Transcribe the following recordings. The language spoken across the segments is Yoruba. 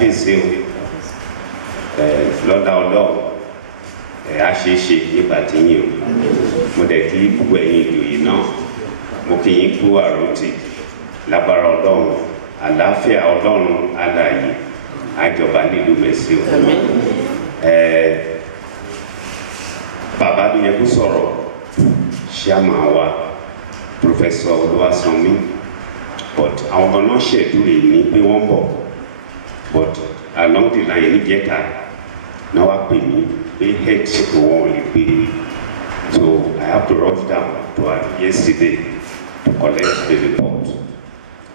kábíyèsí o lọ́dà ọlọ́run á ṣe é ṣe nígbà tí yín o mo dẹ̀ kí gbogbo ẹ̀yin ìjòyè náà mo kí yín kú àròtì lágbára ọlọ́run àlàáfíà ọlọ́run alààyè àjọba nílùú Mẹ̀sí o bàbá mi yẹ kó sọ̀rọ̀ ṣíàmà wa Professor Olúwaṣánmi but àwọn kan náà ṣèdúró ní pé wọ́n bọ̀ but along the line níjẹta náà wá pè mí pé head tó wọn ò lè pè mí so I have to rush down to her yesterday to collect the report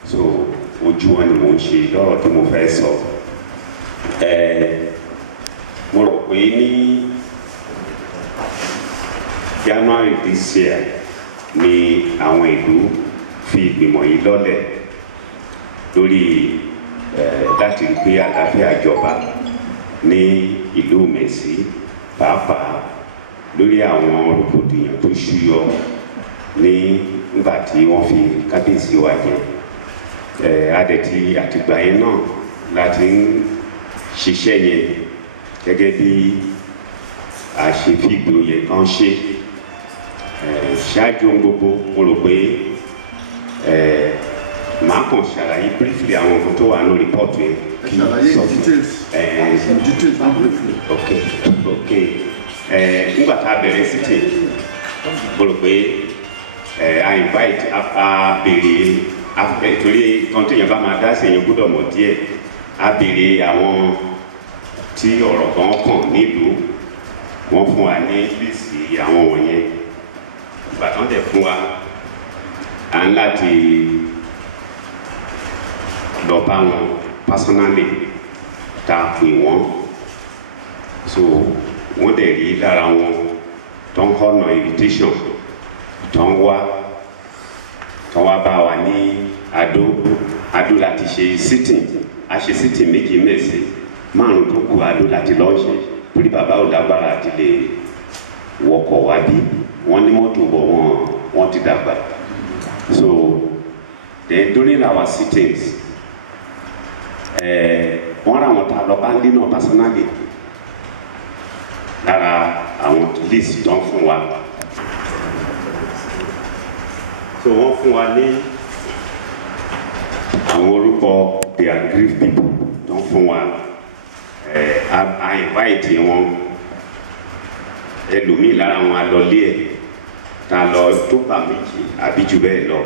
so ojú wọn ni mo ń ṣe lọ́rọ̀ tí mo fẹ́ sọ mo rò pé ní January this year ni àwọn ìlú fi ìgbìmọ̀ yìí lọ́lẹ̀ lórí láti rí pé àlàáfíà jọba ní ìlú Mẹ̀sí pàápàá lórí àwọn rògbòdìyàn tó ṣúyọ ní nígbà tí wọ́n fi kábíyèsí wa jẹ adẹ̀tí àtìgbà yẹn náà láti ń ṣiṣẹ́ yẹn gẹ́gẹ́ bí àṣefígbòye kan ṣe ṣáájú ohun gbogbo mo rò pé màá kàn ṣàlàyé briefly àwọn nǹkan tó wà ní rìpọ́ọ̀tù yẹn. ṣàlàyé details and briefly. ok nígbà tá a bẹ̀rẹ̀ sítì mo rò pé a invite a béèrè torí kan téèyàn bá máa dá sí èèyàn gbọ́dọ̀ mọ̀ díẹ̀ a béèrè àwọn tí ọ̀rọ̀ kan kàn nílùú wọ́n fún wa ní lísì àwọn wọ̀nyẹn ìgbà tán dẹ̀ fún wa à ń láti lọ bá wọn personally tá a pè wọ́n so wọ́n dẹ̀ rí lára wọn tó ń họ́nà invitation tó ń wá bá wa ní Adó láti ṣe sitting a ṣe sitting méjì Mẹ̀sí márùn tó kù Adó láti lọ́ọ́ ṣe torí bàbá ò lágbára àti lè wọkọ̀ wá bí wọ́n ní mọ́tò bọ̀ wọ́n ti dàgbà so then during our sittings wọ́n ra àwọn tá a lọ bá ń dín náà personally lára àwọn list tó ń fún wa so wọ́n fún wa ní àwọn orúkọ the aggrieved people tó ń fún wa a invite wọn ẹlòmíì lára wọn alọlé ẹ tá a lọ tó bá méjì àbí jù bẹ́ẹ̀ lọ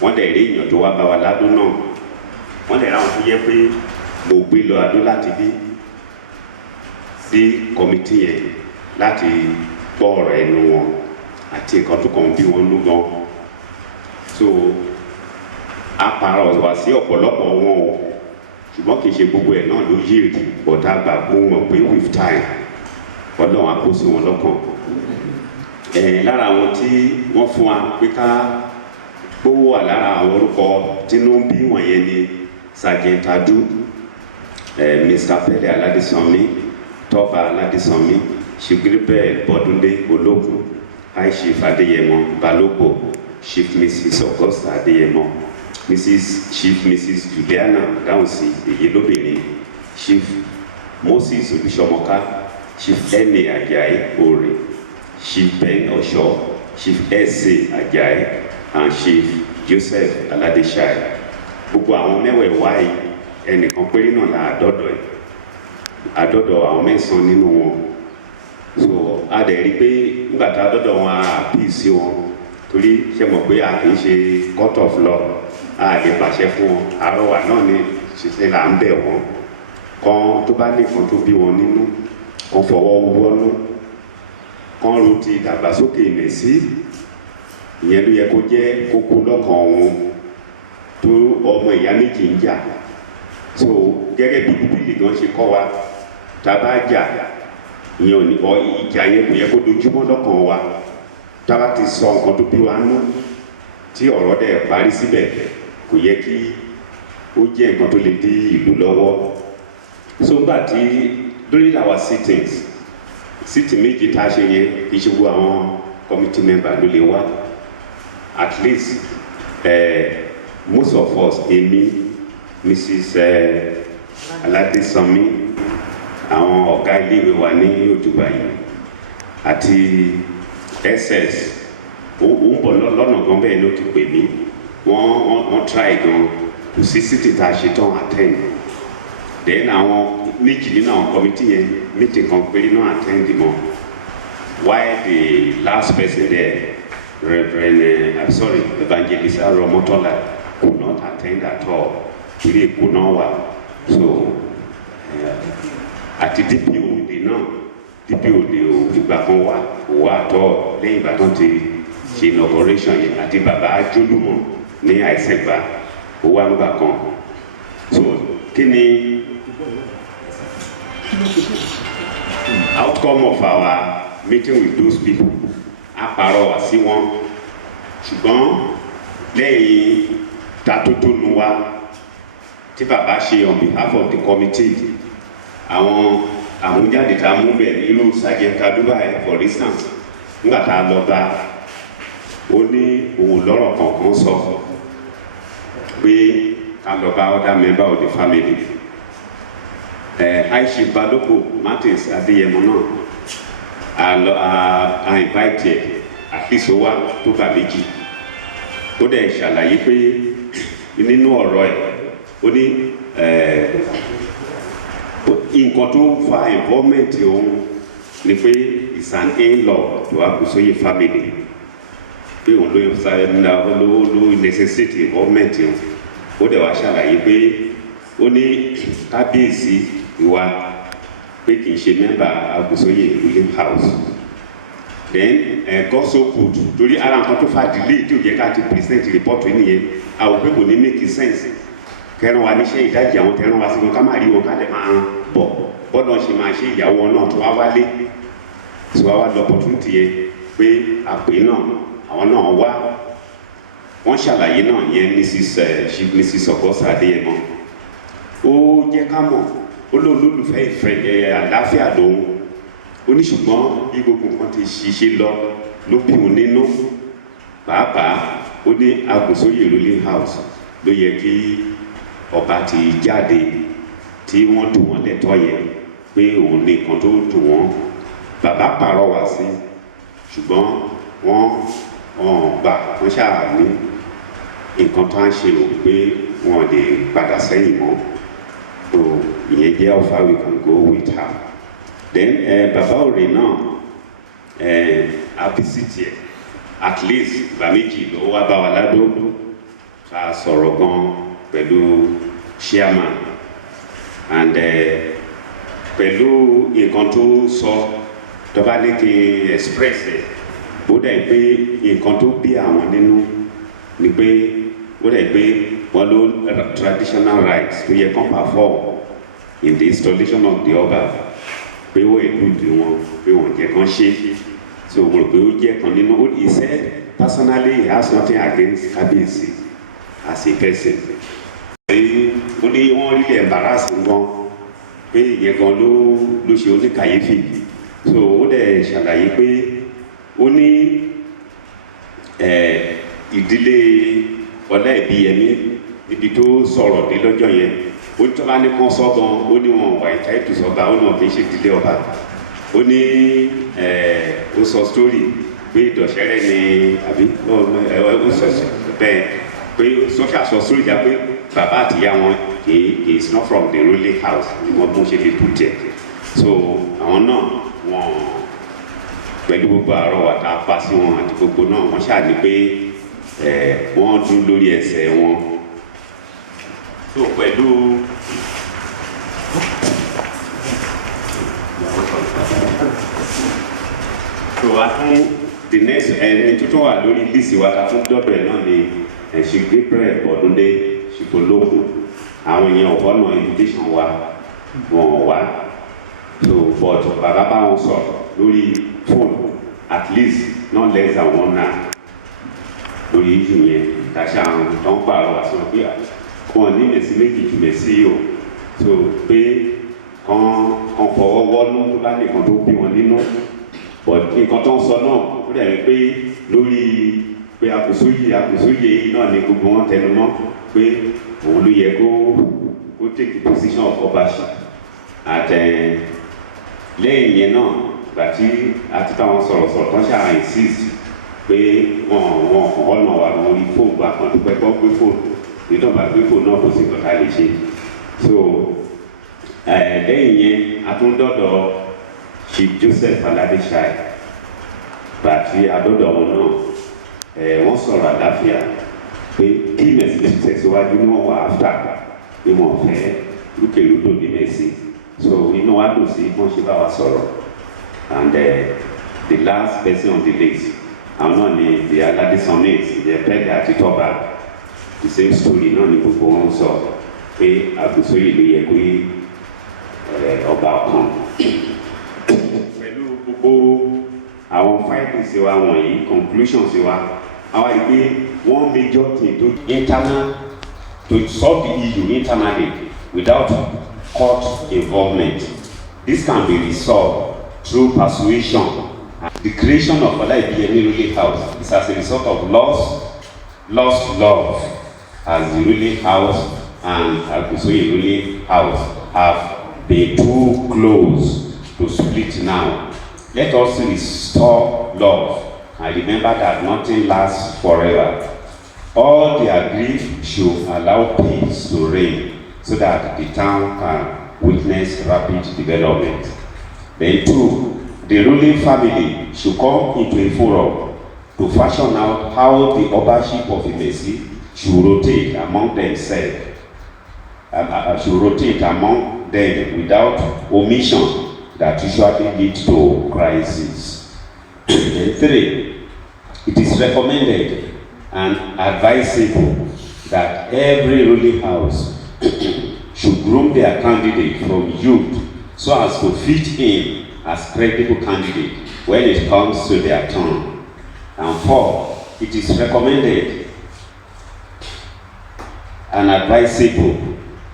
wọ́n dẹ̀ rí èèyàn tó wá bá wa ládùn náà wọ́n dẹ̀ ráwọn tó yẹ pé mo gbé lọ Adó láti bí sí kọ́mítì yẹn láti gbọ́ ọ̀rọ̀ ẹnu wọn àti nǹkan tó kàn bí wọ́n nú gan so a para wá sí ọ̀pọ̀lọpọ̀ wọn o ṣùgbọ́n kì í ṣe gbogbo ẹ̀ náà ló yield but a gbà gbóhùn pé with time Ọlọ́run á kó sí wọn lọ́kàn lára àwọn tí wọ́n fún wa pé ká gbówó wà lára àwọn orúkọ tínú bí wọ̀nyẹn ni Sergeant Adu Mr. Pele Aládésànmí Tọ́ba Aládésànmí Ṣìgíríbẹ̀ Bọ́dúndé Ológun High Chief Adéyẹmọ Balógbò Chief Mrs. Augusta Adéyẹmọ Chief Mrs. Juliana Dáhùnsí Èyélóbìnrin Chief Moses Olúṣọmọká Chief Ene Ajayi Ore Chief Ben Osho Chief S.A. Ajayi and Chief Joseph Aládéṣáì gbogbo àwọn mẹ́wẹ̀ẹ̀wá yìí ẹnìkan péré náà la àdọ́dọ̀ àwọn mẹ́sàn-án nínú wọn so a dẹ̀ rí pé nígbà tá a dọ́dọ̀ wọn a píì sí wọn torí ṣe mọ̀ pé a kì í ṣe court of law a lè pàṣẹ fún wọn àrọwà náà ni ṣiṣẹ́ là ń bẹ̀ wọ́n kan tó bá nìkan tó bí wọn nínú kan fọwọ́ wọ́nú kan ro ti ìdàgbàsókè Mẹ̀sí ìyẹn ló yẹ kó jẹ́ kókó lọ́kàn wọn tó ọmọ ìyá méjì ń jà so gẹ́gẹ́ bí Bíbélì gan ṣe kọ́ wa tá a bá jà ìyẹn ò ní ọ ìjà yẹn kò yẹ kó dojúmọ́ lọ́kàn wa tábà ti sọ nǹkan tó bí wa nú tí ọ̀rọ̀ dẹ̀ parí síbẹ̀ kò yẹ kí ó jẹ́ nǹkan tó lè dí ìlú lọ́wọ́. So gbà tí during our sitting méjì tá a ṣe yẹn kì í ṣe gbogbo àwọn committee member ló lè wá at least most of us èmi Mrs. Aládésanmí àwọn ọ̀gá iléèwé wa ní Òjùbà yìí àti SS òun bọ̀ lọ́nà gan bẹ́ẹ̀ ló ti pè mí wọ́n try gan kò sí city tá a ṣe tán attend then àwọn méjì nínú àwọn committee yẹn méjì kan péré náà attend mọ́ while the last person there Reverend Evangelist Romotola could not attend at all torí Èkó náà wà so àti DPOD náà DPOD ò ìgbà kan wà àtọ́ lẹ́yìn ìgbà tán ti ṣe inauguration yẹn àti bàbá Ajólúmọ̀ ní Àìsẹ̀gbà ó wà nígbà kan so kí ni outcome of our meeting with those people a pàrọwà sí wọn ṣùgbọ́n lẹ́yìn tatótónu wa tí bàbá ṣe on behalf of the committee àwọn àmújáde tá a mú bẹ̀ nínú Sergeant Kaduba for instance nígbà tá a lọ bá ó ní òun lọ́rọ̀ kankan sọ pé ká lọ bá other member of the family High Chief Balóko Martins Adéyẹmọ náà a invite at least ó wá tó bá méjì ó dẹ̀ ṣàlàyé pé nínú ọ̀rọ̀ ẹ̀ ó ní nǹkan tó fa involvement òun ni pé it's an in-law to Agusoye family pé òun ló necessity involvement òun ó dẹ̀ wá ṣàlàyé pé ó ní kábíyèsí ìwà pé kì í ṣe mẹ́mbà Agusoye ruling house then God so good torí ara nǹkan tó fa delay tí ò jẹ́ ká ti present report nìyẹn àwọn pé kò ní make sense kẹrin wa níṣẹ́ ìdájì àwọn tẹ̀ràn wa sí wọn ká máa rí wọn ká lè máa bọ̀ bọ́dọ̀ ṣe máa ṣe ìyàwó náà tó wá wálé tó wá wá lọ opportunity yẹn pé àpè náà àwọn náà wá wọ́n ṣàlàyé náà yẹn Mrs. Ogosa Adéyẹmọ ó jẹ́ ká mọ̀ ó lólùfẹ́ ìfẹ́ àlàáfíà lòun ó ní ṣùgbọ́n bí gbogbo nǹkan ti ṣiṣẹ́ lọ ló bí òun nínú pàápàá ó ní Agusoye ruling house ló yẹ kí ọba ti jáde tí wọ́n dùn wọ́n lẹ́tọ́ yẹn pé òun ní nǹkan tó dùn wọ́n bàbá pàrọwà sí ṣùgbọ́n wọ́n gbà wọ́n ṣáà ní nǹkan tó ń ṣe ò pé wọ́n lè padà sẹ́yìn mọ́ so ìyẹn jẹ́ how far we can go with her then bàbá òrè náà abisiti ẹ̀ at least ìgbà méjì ló wá bá wa ládó ká sọ̀rọ̀ gan pẹ̀lú chairman and pẹ̀lú nǹkan tó sọ tó bá ní kí n express ẹ̀ ó dẹ̀ pé nǹkan tó bí àwọn nínú ni pé ó dẹ̀ pé wọ́n ló traditional rites tó yẹ kán perform in the installation of the ọba pé wọ́n include wọn pé wọ́n jẹ́ kán ṣe so mo rò pé ó jẹ́ kan nínú he said personally he has nothing against kábíyèsí as a person ó ní wọ́n rí embarrass gan pé ìyẹn gan ló ṣe oníkàyéfì so ó dẹ̀ ṣàlàyé pé ó ní ìdílé Ọláìbíyẹmí níbi tó sọ̀rọ̀ dé lọ́jọ́ yẹn ó ní tó bá ní kán sọ gan ó ní wọn wà ìta ètò sọba ó ní wọn kì í ṣe ìdílé ọba ó ní ó sọ story pé ìdọ̀ṣẹ́rẹ́ ni àbí ó sọ bẹ́ẹ̀ pé sọ́ṣà sọ story jà pé bàbá àtìyá wọn he is not from the ruling house ni wọ́n bó ṣe fi kú jẹ so àwọn náà wọn pẹ̀lú gbogbo àrọwà tá a pa sí wọn àti gbogbo náà wọ́n ṣáà ní pé wọ́n dún lórí ẹsẹ̀ wọn so pẹ̀lú so a fún the next ẹni tuntun wà lórí lísì wa ta fún dọ́dọ̀ ẹ̀ náà ni Gabriel Ọdúndé Ṣìkòlókù àwọn èèyàn ọ̀pọ̀ náà invitation wa wọ́n wá so but bàbá bá wọn sọ lórí phone at least not less than 1 hour lórí ìjù yẹn tàṣà àwọn tó ń pààrọ̀ àti wọn pé wọn ní mẹ̀sí méjì jù mẹ̀sí yìí o so pé kan fọwọ́ wọ́nú tó bá nìkan tó bí wọn nínú but nǹkan tó ń sọ náà ó dẹ̀ pé lórí pé àkùsóyè yìí náà ni gbogbo wọn tẹnu mọ́ pé òun ló yẹ kó take the position of ọbaṣà lẹ́yìn yẹn náà gbà tí àti táwọn sọ̀rọ̀ tán ṣáà insist pé wọn ọ̀nà wà lórí fóònù gbà kan tó pẹ́ gbọ́ gbé fóònù nítorí bá gbé fóònù náà kò sí nǹkan ká lè ṣe so lẹ́yìn yẹn atúndọ̀dọ̀ Chief Joseph Aládéṣáì gbà tí adọ́dọ̀ wọn náà wọ́n sọ̀rọ̀ àdáfíà pé kí mẹ̀sì tẹ̀síwájú ní wọ́n wà áfítà pé wọ́n fẹ́ lúkèrúdò ní mẹ̀sì so inú wa dùn sí wọ́n ṣe bá wa sọ̀rọ̀ and the last person on the list àwọn náà ni the Aládésànmí the pẹ́ẹ́dì àti tọ́ba the same story náà ni gbogbo wọn sọ pé Àgùsóyè ló yẹ pé ọba ọ̀kan pẹ̀lú gbogbo àwọn findings wa wọ̀nyí conclusions wa àwọn ìgbé one major thing to internal to solve the issue internally without court involvement. This can be resolved through persuasion. The creation of Olaibiyemi ruling house is as a result of lost love, as the ruling house and Àgùsóyè ruling house have been too close to split now. Let us restore love and remember that nothing lasts forever. All they agree should allow peace to reign so that the town can witness rapid development. Then 2, the ruling family should come into a forum to fashion out how the ownership of Imesi should rotate among themselves, without omission that usually leads to crisis. Then 3, it is recommended and advisable that every ruling house should groom their candidate from youth so as to fit in as credible candidate when it comes to their turn. And 4, it is recommended and advisable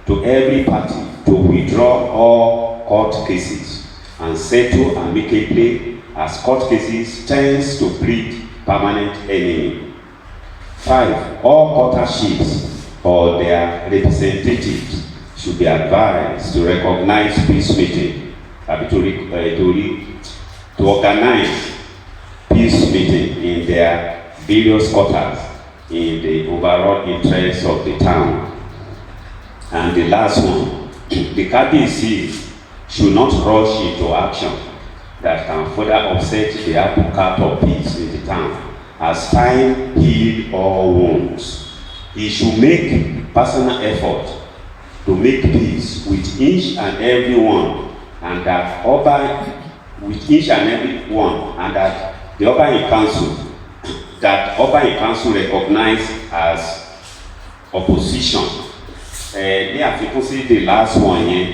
to every party to withdraw all court cases and settle amicably, as court cases tends to breed permanent enemy. 5, all quarterships or their representatives should be advised to recognize peace meeting, to organize peace meeting in their various quarters in the overall interest of the town. And the last one, the KBC should not rush into action that can further upset the apple cart of peace in the town. As time heals all wounds, he should make personal effort to make peace with each and every one, and that the Oba in council recognized as opposition. Ní àfikún sí the last one yẹn,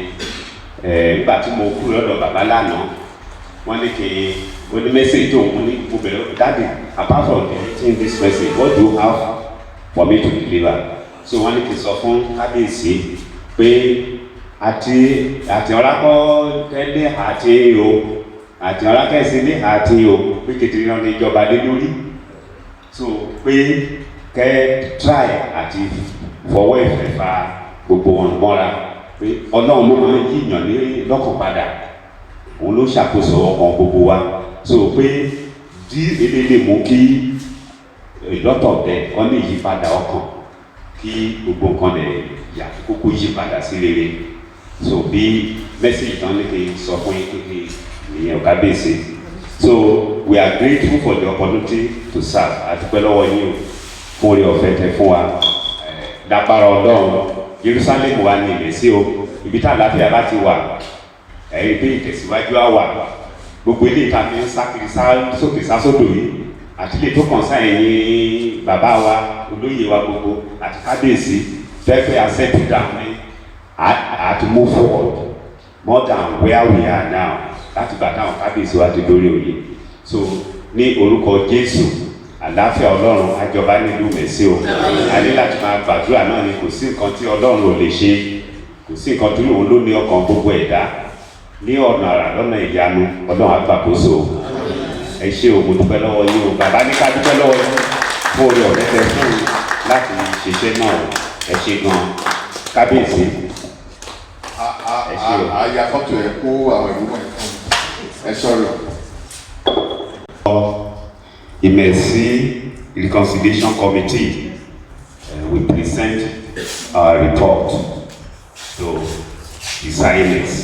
nígbà tí mo kú lọ́dọ̀ bàbá lánàá, wọ́n ní kí o ní message tó ń ní mo bẹ̀rẹ̀ dáàdì, apart from deleting this message, what do you have for me to deliver? So wọ́n ní kí n sọ fún kábíyèsí pé àti ọlákọ́ tẹ́lẹ̀ àti ọlákẹ́sí ní àti o pé kìtìrì náà ní ìjọba lé lórí. So pé kẹ́ try àti fọwọ́ ìfẹ́ fa gbogbo wọn mọ́ra pé ọlọ́run ló máa ń yíyàn ní lọ́kàn padà, òun ló ṣàkóso ọkàn gbogbo wa. So pé dí eléle mú kí ìlọ́tọ̀ bẹ̀ kọ́ ní ìyípadà ọkàn kí gbogbo nǹkan lè yà kókó yípadà sí rere. So bí mẹ́sìlì tán ní kí n sọ fún yín kékeré ìyẹn ọ̀gá bèsè. So we are grateful for the opportunity to serve. Àdúpẹ́ lọ́wọ́ yín o fún orí ọ̀fẹ́ tẹ́ fún wa. Dápára Ọlọ́run, Jerusalem wà ní ìrẹsì o, ibi tá àlàáfíà bá ti wà, ẹ̀rí pé ìtẹ̀síwájú á wà. Gbogbo ilé ìta fi ń sákiri sókè sásódò yìí, àti ilé tó kàn sáyẹn bàbá wa, olóyè wa gbogbo, àti kábíyèsí, fẹ́ pé accept down ní àti move forward. more than where we are now láti gbà táwọn kábíyèsí wa ti lórí oyè. So ní orúkọ Jésù àlàáfíà Ọlọ́run àjọba nílùú Mẹ̀sí o. A ní láti máa gbàdúrà náà ni kò sí nǹkan tí Ọlọ́run ò lè ṣe, kò sí nǹkan tí òun ló ní ọkàn gbogbo ẹ̀dá ní ọ̀nà àrà lọ́nà ìyanu Ọlọ́run á gbàkóso. Ẹ ṣé o, mo dúpẹ́ lọ́wọ́ yín o, bàbá ní ká dúpẹ́ lọ́wọ́ yín fún oore ọ̀fẹ́ tẹ́ fún láti ṣiṣẹ́ náà. Ẹ ṣé gan kábíyèsí. Ẹ ṣé o. Àyà fọ́tò ẹ̀ kó àwọn ìlú ẹ̀ fún ẹ sọ̀rọ̀. Ìmẹ̀sí Reconciliation Committee we present our report to the Highness.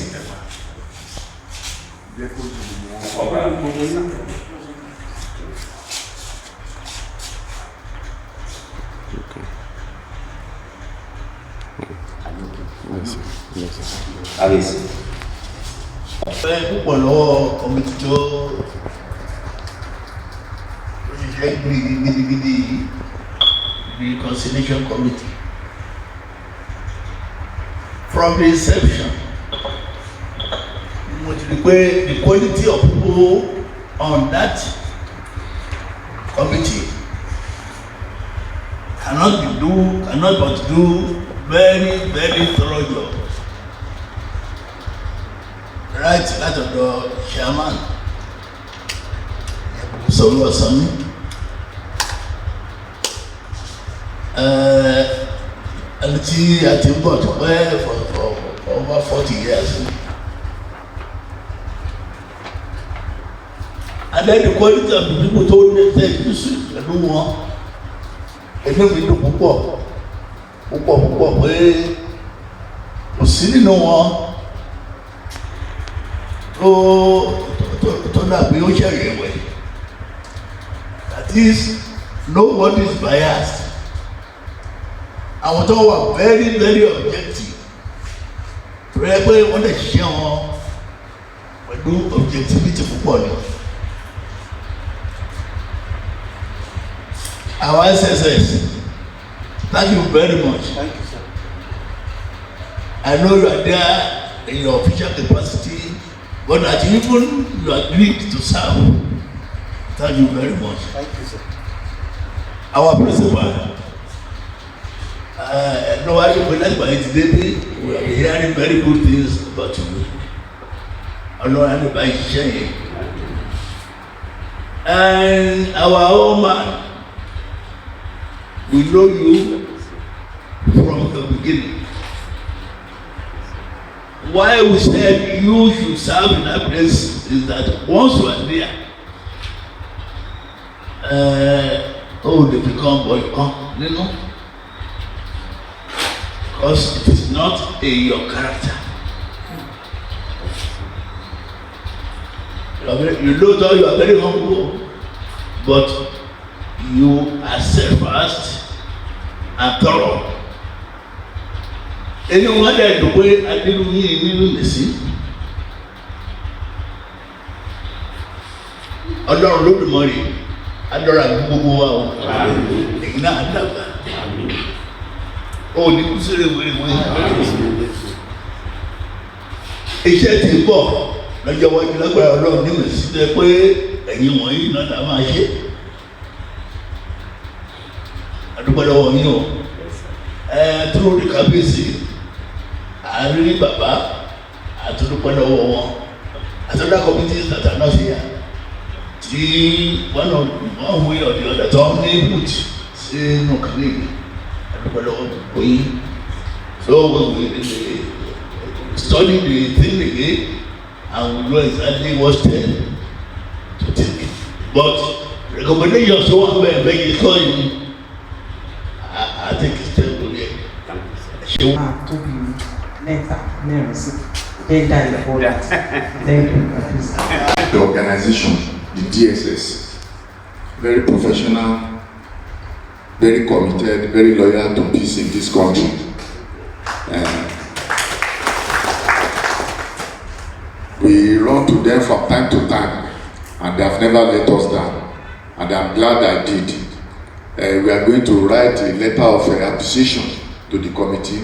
Púpọ̀ lọ́wọ́ kọ́mítì tó ṣiṣẹ́ gidigidi the Reconciliation Committee. From the inception, the quality of people on that committee cannot but do very, very thorough job. Right out of the chairman, Solu Asami, and she had been bought away for over 40 years. And then the quality of the people told me that you should do one. And then we do púpọ̀ pé kò sí nínú wọn tó dàbí ó ṣẹ̀rẹ̀ ẹ̀wẹ̀. That is, nobody is biased. Àwọn tó wà very, very objective. Rẹ pé wọ́n lè ṣiṣẹ́ wọn pẹ̀lú objectivity púpọ̀ ni. Our SSS, thank you very much. Thank you, sir. I know you are there in your official capacity, but that even you agreed to serve. Thank you very much. Thank you, sir. Our principal, no, I don't believe by today. We are hearing very good things about you. I know I by sharing. And our own man, we know you from the beginning. Why we said you should serve in that place is that once you are there, they become boycott, you know? Because it is not your character. You know that you are very humble, but you are steadfast and thorough. Anyone that the way I didn't mean to see. Ọlọ́run Olódùmarè adọ́ra gbogbo wa o. Èyí náà dàgbà. O ní kú sílẹ̀ wéwé. Iṣẹ́ ti ń bọ̀ lọ́jọ́ iwájú lágbára Ọlọ́run ní Mẹ̀sí tẹ́ pé ẹ̀yin wọ̀nyí náà la máa ṣe. Adúgbò lọ́wọ́ yín o. Tó rí kábíyèsí, àárín bàbá, àtúndúpẹ́ lọ́wọ́ wọn. Àtúndá committees that are not here. Tí one way or the other tó ní boot sínú kàlẹ́ adúgbò lọ́wọ́ gbogbo yín. So we study the thing again and we know exactly what's there to take. But recommendations tó wà bẹ́ẹ̀ bẹ́ẹ̀ yìí kọ́ yìí. I think it's still good here. To be mẹ́ta mẹ́rin sí data report. Thank you. The organization, the DSS, very professional, very committed, very loyal to peace in this country. We run to them from time to time, and they have never let us down. And I'm glad I did. We are going to write a letter of appreciation to the committee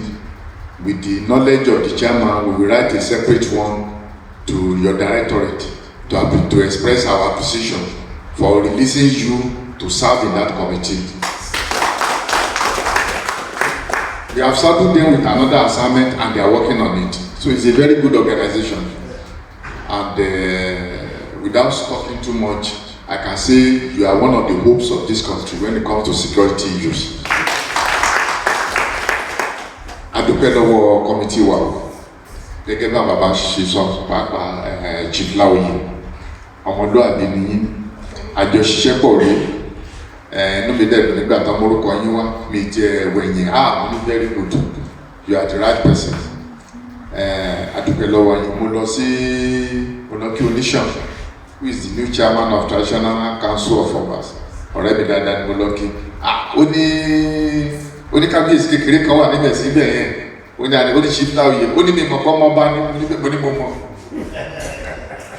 with the knowledge of the chairman, we will write a separate one to your directorate to express our appreciation for releasing you to serve in that committee. We have saddled them with another assignment and they are working on it. So it's a very good organization. And without talking too much, I can say you are one of the hopes of this country when it comes to security issues. Adúpẹ́ lọ́wọ́ committee wa gẹ́gẹ́ bá bàbá ṣe sọ pàápàá Chief Láòyè ọmọlúwàbí ni àjọṣiṣẹ́pọ̀ rí inú mi dẹ̀dùn nígbà tó mórúkọ yín wá mi jẹ́ wẹ̀yìn mo ní very good, you are the right person. Adúpẹ́ lọ́wọ́ yín. Mo lọ kí Oníṣàn, who is the new chairman of Traditional Council of Obas, ọ̀rẹ́ mi dáadáa ni mo lọ kí. Ó ní kábíyèsí kékeré kan wà níbẹ̀ síbẹ̀ yẹn, ó ní Chief Láòyè, ó ní mi mọ̀ kọ́ mọ́ bá ní mo mọ̀.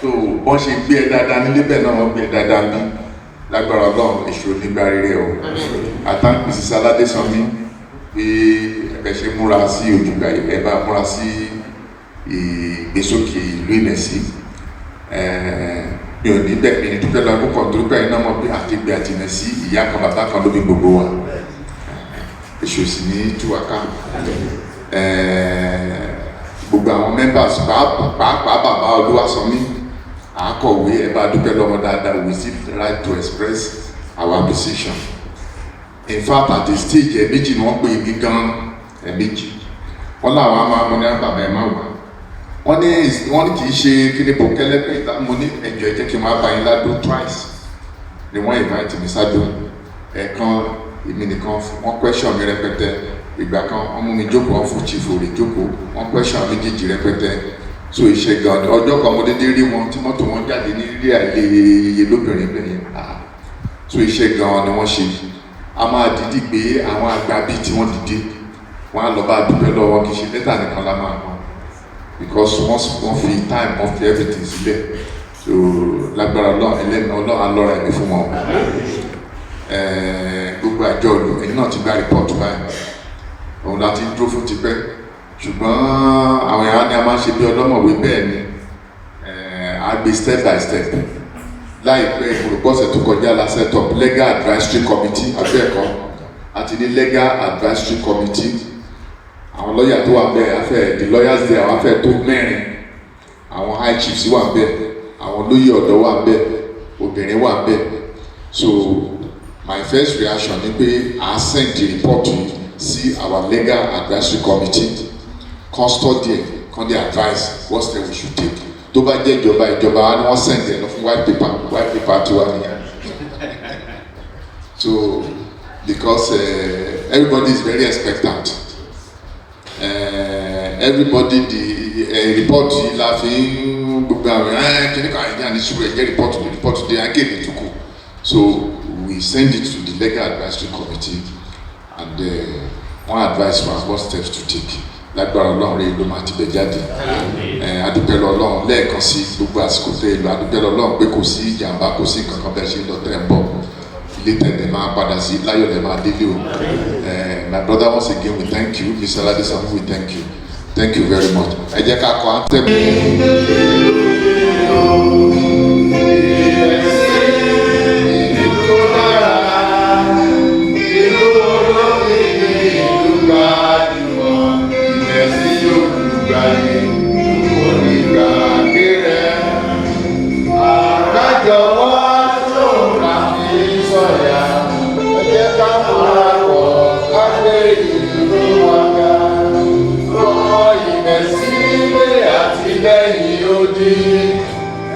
So wọ́n ṣe gbé ẹ dáadáa nílé bẹ́ẹ̀ náà wọ́n gbé ẹ dáadáa bí lágbára Ọlọ́run èṣù nígbà rere o. Àtàǹkì Mrs. Aládésànmí pé ẹ ṣe múra sí Òjùgbà, ẹ bá múra sí ìgbésókè ìlú Ìmẹ̀sí. Mi ò ní bẹ́ẹ̀ mi ní dúpẹ́ lọ púpọ̀ torí pé iná mọ̀ bí àtẹ̀gbẹ́ àti Ìmẹ̀sí ìyá kan bàbá kan ló bí gbogbo wa. Èṣù sì ní túwáká. Gbogbo àwọn members pàápàá bàbá Olúwaṣọ̀mí àkọ̀wé ẹ bá dúpẹ́ lọ́wọ́ dáadáa, we still right to express our appreciation. In fact, at the stage ẹ̀mejì ni wọ́n pè mí gan ẹ̀mejì. Wọ́n láwọn á máa mọ ní àbàbà ẹ̀ máa wà. Wọ́n ní kì í ṣe kíni bò kẹ́lẹ́pẹ́ ìta mo ní ẹ̀jọ̀ ẹ̀jẹ̀ kí n máa bá yín ládùn twice ni wọ́n invite mi sádùn. Ẹ̀ẹ̀kan èmi nìkan wọ́n question mi rẹpẹtẹ, ìgbà kan wọ́n mú mi jókòó wọ́n fún Chief Òrè jókòó wọ́n question méjèèjì rẹpẹtẹ. So iṣẹ́ gan ni ọjọ́ kan mo dédé rí wọn tí mọ́tò wọn jáde ní rí àìlèyé lóbìnrin bẹ́yẹn. So iṣẹ́ gan ni wọ́n ṣe. A máa dìídì gbé àwọn àgbà bíi tí wọ́n dìde, wọ́n á lọ bá dúpẹ́ lọ́wọ́ kì í ṣe lẹ́tà nìkan la máa mọ̀ because wọ́n fi time wọ́n fi everything sílẹ̀. So lágbára Ọlọ́run alọ́ra ẹ̀mí fún wọn. Gbogbo àjọ òlù ẹ̀yin náà ti gba report báyìí, òun láti dúró fún tipẹ́, ṣùgbọ́n àwọn èèyàn ni a máa ń ṣe bí ọlọ́mọ̀wé bẹ́ẹ̀ ni a gbé step by step. Láìpẹ́ ìfòròpọ̀sẹ̀ tó kọjá la set up legal advisory committee abẹ́ẹ̀kọ́ àti ní legal advisory committee. Àwọn lọ́yà tó wà bẹ́ẹ̀ the lawyers there àwọn afẹ́ tó 4, àwọn high chiefs wà bẹ́ẹ̀, àwọn olóyè ọ̀dọ́ wà bẹ́ẹ̀, obìnrin wà bẹ́ẹ̀. So my first reaction ni pé I send the report sí our legal advisory committee, custody kan dey advise what step we should take. Tó bá jẹ́ ìjọba wa ni wọ́n send ẹ̀ lọ fún white paper tiwa nìyẹn. So because everybody is very expectant. Everybody the report yìí la fi ń gbogbo àwọn kíní kan àìní àníṣúrò ẹ̀jẹ̀ report dey again ní tukù. So we send it to the legal advisory committee and wọ́n advise for what steps to take. Lágbára Ọlọ́run rẹ̀ ló máa ti bẹ̀ jáde. Adúpẹ́ lọ́lọ́run lẹ́ẹ̀kan sí gbogbo àsìkò tẹ́ ìlú, adúpẹ́ lọ́lọ́run pé kò sí ìjàmbá kò sí nǹkan kan bẹ́ẹ̀ ṣe lọ tẹ́ ń bọ̀. Ilé tẹ̀lé máa padà sí láyọ̀ lẹ́ máa délé o. My brother, once again we thank you, Mr. Aládésànmí, we thank you. Thank you very much. Ẹ jẹ́ ká kọ anthem.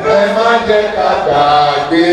Ẹ má jẹ́ ká gbàgbé